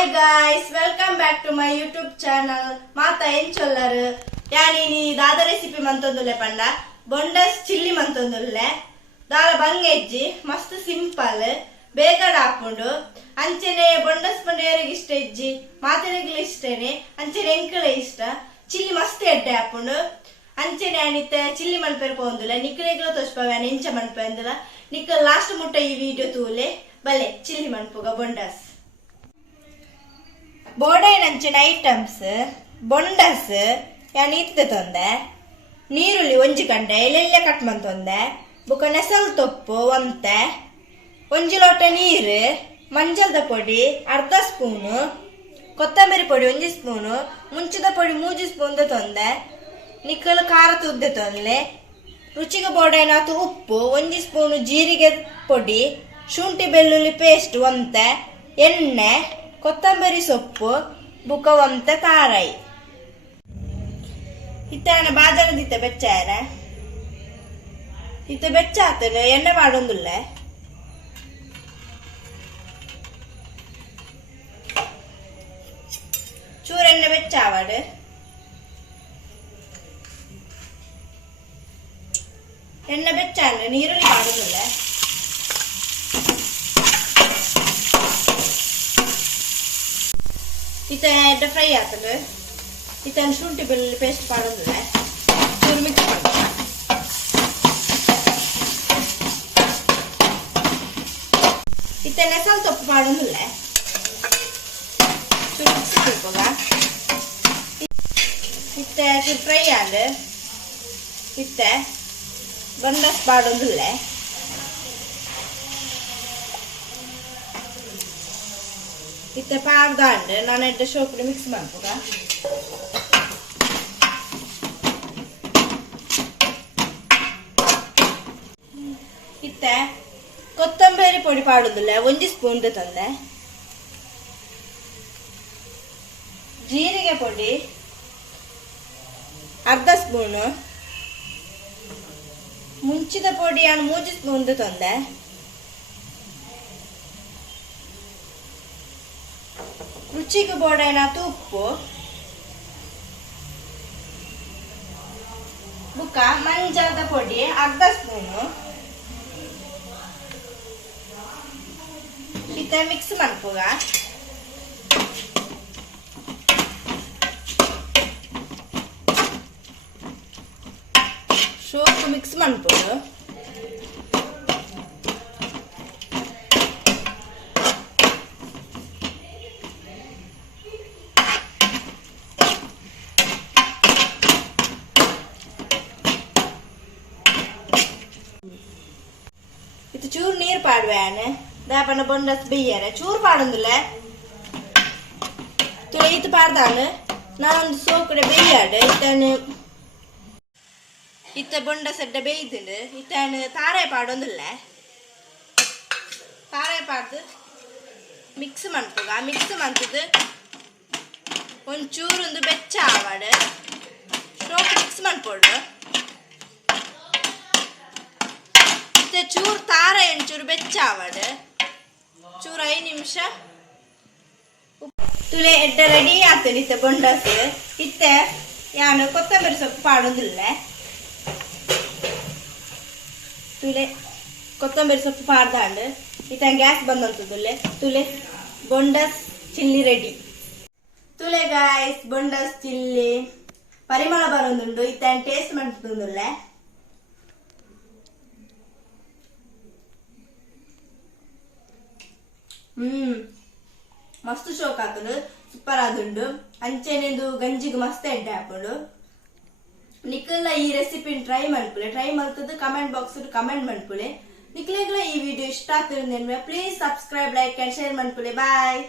Hi guys, welcome back to my YouTube channel. Mata en chollaru. Yani ni dada recipe mantondule panda. Bondas chilli mantondule. Dala bangejji mast simple. Bega dapundu. Anchene bondas pandeyarige ishta ijji. Matenegile ishtene. Anchene enkale ishta. Chilli mast edde apundu. ಅಂಚೆನೆ ಅನಿತೆ chilli ಮನ್ಪೇರ್ ಪೋಂದುಲ ನಿಕ್ಕಲೆಗ್ಲ ತೋಸ್ಪವೆ ಎಂಚ ಮನ್ಪೇಂದುಲ ನಿಕ್ಕ last ಮುಟ್ಟ ಈ video ತೂಲೆ ಬಲೆ chilli ಮನ್ಪುಗ bondas ಬೋಡೈನ ಅಂಚಿನ items bondas ಯಾನ್ ಇತ್ತೆ ತೊಂದೆ ನೀರುಳ್ಳಿ ಒಂಜಿ ಕಂಡೆ ಇಲ್ಲೆಲ್ಲ ಕಟ್ ಮಂತೊಂದೆ ಬುಕ ನೆಸಲ್ ತೊಪ್ಪು ಒಂತೆ ಒಂಜಿ ಲೋಟ ನೀರು ಮಂಜಲ್ದ ಪೊಡಿ ಅರ್ಧ ಸ್ಪೂನು ಕೊತ್ತಂಬರಿ ಪೊಡಿ ಒಂಜಿ ಸ್ಪೂನು ಮುಂಚದ ಪೊಡಿ 3 ಸ್ಪೂನ್ ತೊಂದೆ ನಿಕ್ಕಲು ಖಾರ ತುದ್ದೆ ತೊಂದ್ಲೆ ರುಚಿಗೆ ಬೋಡೈನಾತು ಉಪ್ಪು ಒಂಜಿ ಸ್ಪೂನು ಜೀರಿಗೆ ಪೊಡಿ ಶುಂಠಿ ಬೆಳ್ಳುಳ್ಳಿ ಪೇಸ್ಟ್ ಒಂತೆ ಎಣ್ಣೆ ಕೊತ್ತಂಬರಿ ಸೊಪ್ಪು ಬುಕ ಒಂತೆ ತಾರಾಯಿ ಇತ್ತಾನ ಬಾಜಾರದಿತ್ತೆ ಬೆಚ್ಚಾರ ಇತ್ತೆ ಬೆಚ್ಚಾತಲೆ ಎಣ್ಣೆ ಮಾಡೊಂದುಲ್ಲ ಚೂರು ಎಣ್ಣೆ ಬೆಚ್ಚಾವಡ್ ಎಣ್ಣೆ ಬೆಚ್ಚಾಂಡ್ರೆ ನೀರುಳ್ಳಿ ಮಾಡುದಿಲ್ಲ ಇತ್ತ ಫ್ರೈ ಆಗ್ತದೆ ಇತ್ತ ಶುಂಠಿ ಬೆಳ್ಳುಳ್ಳಿ ಪೇಸ್ಟ್ ಮಾಡೋದಿಲ್ಲ ಚೂರು ಮಿಕ್ಸ್ ಮಾಡಿ ಇತ್ತ ನೆಸಲ್ ತೊಪ್ಪು ಮಾಡೋದಿಲ್ಲ ಚೂರು ಮಿಕ್ಸ್ ತಿಳ್ಕೋಗ ಇತ್ತ ಚೂರು ಫ್ರೈ ಆದ ಇತ್ತ ಬಂಡಸ್ ಪಾಡೋದಿಲ್ಲ ಇತ್ತೆ ಪಾಡ್ದಾಂಡ್ ನಾನು ಎಡ್ಡೆ ಶೋಪುಡಿ ಮಿಕ್ಸ್ ಮಾಡ್ಬೋದ ಇತ್ತೆ ಕೊತ್ತಂಬರಿ ಪೊಡಿ ಪಾಡೋದಿಲ್ಲ ಒಂಜಿ ಸ್ಪೂನ್ ತಂದೆ ಜೀರಿಗೆ ಪೊಡಿ ಅರ್ಧ ಸ್ಪೂನು ಮುಂಚಿದ ಪೊಡಿ 3 ಸ್ಪೂನ್ ತಂದೆ ರುಚಿಗೆ ಬೋಡೈನಾತು ಉಪ್ಪು ಬುಕ್ಕ ಮಂಜದ ಪೊಡಿ ಅರ್ಧ ಸ್ಪೂನು ಇತ್ತ ಮಿಕ್ಸ್ ಮಾಡ್ಕೋಗ ಸೋಪು ಮಿಕ್ಸ್ ಮಾಡ್ಬೋದು ಇದು ಚೂರು ನೀರು ಪಾಡುವೆ ದಾಪನ ಬೊಂಡಸ್ ಬೇಯ್ಯಾರ ಚೂರು ಪಾಡೊಂದಿಲ್ಲ ಇದು ಪಾಡ್ದಾನು ನಾನೊಂದು ಸೋಕಡೆ ಬೇಯ್ಯಾಡು ಇತ್ತ ಬೊಂಡ ಸೆಡ್ಡ ಬೇಯ್ದುಂಡು ಇತ್ತಾನು ತಾರಾಯಿ ಪಾಡೊಂದಿಲ್ಲ ತಾರಾಯಿ ಪಾಡ್ದು ಮಿಕ್ಸ್ ಮಾಡ್ತುಗ ಮಿಕ್ಸ್ ಮಾಡ್ತದು ಒಂಚೂರೊಂದು ಬೆಚ್ಚ ಆವಾಡು ಸೋಪ್ ಮಿಕ್ಸ್ ಮಾಡ್ಕೊಡು ಇತ್ತೆ ಚೂರು ತಾರಾಯಿ ಒಂಚೂರು ಬೆಚ್ಚ ಆವಾಡು ಚೂರು 5 ನಿಮಿಷ ತುಲೆ ಎಡ್ಡ ರೆಡಿ ಆಗ್ತದೆ ಇತ್ತೆ ಬೊಂಡಸ್ ಇತ್ತೆ ಯಾನು ಕೊತ್ತಂಬರಿ ಸೊಪ್ಪು ಪಾಡೋದಿಲ್ಲ ತುಲೆ ಕೊತ್ತಂಬರಿ ಸೊಪ್ಪು ಪಾಡ್ದಾಂಡ್ ಇತ್ತ ಗ್ಯಾಸ್ ಬಂದಂತದುಲ್ಲೆ ತುಲೆ ಬೊಂಡಸ್ ಚಿಲ್ಲಿ ರೆಡಿ ತುಲೆ ಗಾಯ್ಸ್ ಬೊಂಡಸ್ ಚಿಲ್ಲಿ ಪರಿಮಳ ಬರೋದುಂಡು ಇತ್ತ ಟೇಸ್ಟ್ ಮಾಡ್ತದುಲ್ಲೆ ಮಸ್ತ್ ಶೋಕ್ ಆತುಂಡು ಸೂಪರ್ ಆದುಂಡು ಅಂಚೆನೆದು ಗಂಜಿಗೆ ಮಸ್ತ್ ಎಡ್ಡೆ ಹಾಕೊಂಡು ನಿಕ್ಲೆಲ್ಲ ಈ ರೆಸಿಪಿ ಟ್ರೈ ಮಲ್ತದ್ದು ಕಮೆಂಟ್ ಬಾಕ್ಸ್ ಕಮೆಂಟ್ ಮನ್ಪುಲೆ ನಿಕ್ಲೆಗ್ಲ ಈ ವಿಡಿಯೋ ಇಷ್ಟ ಆಗ್ತಿರೋದೇನ್ವೆ please subscribe like and share ಮನ್ಪುಲೆ ಬಾಯ್.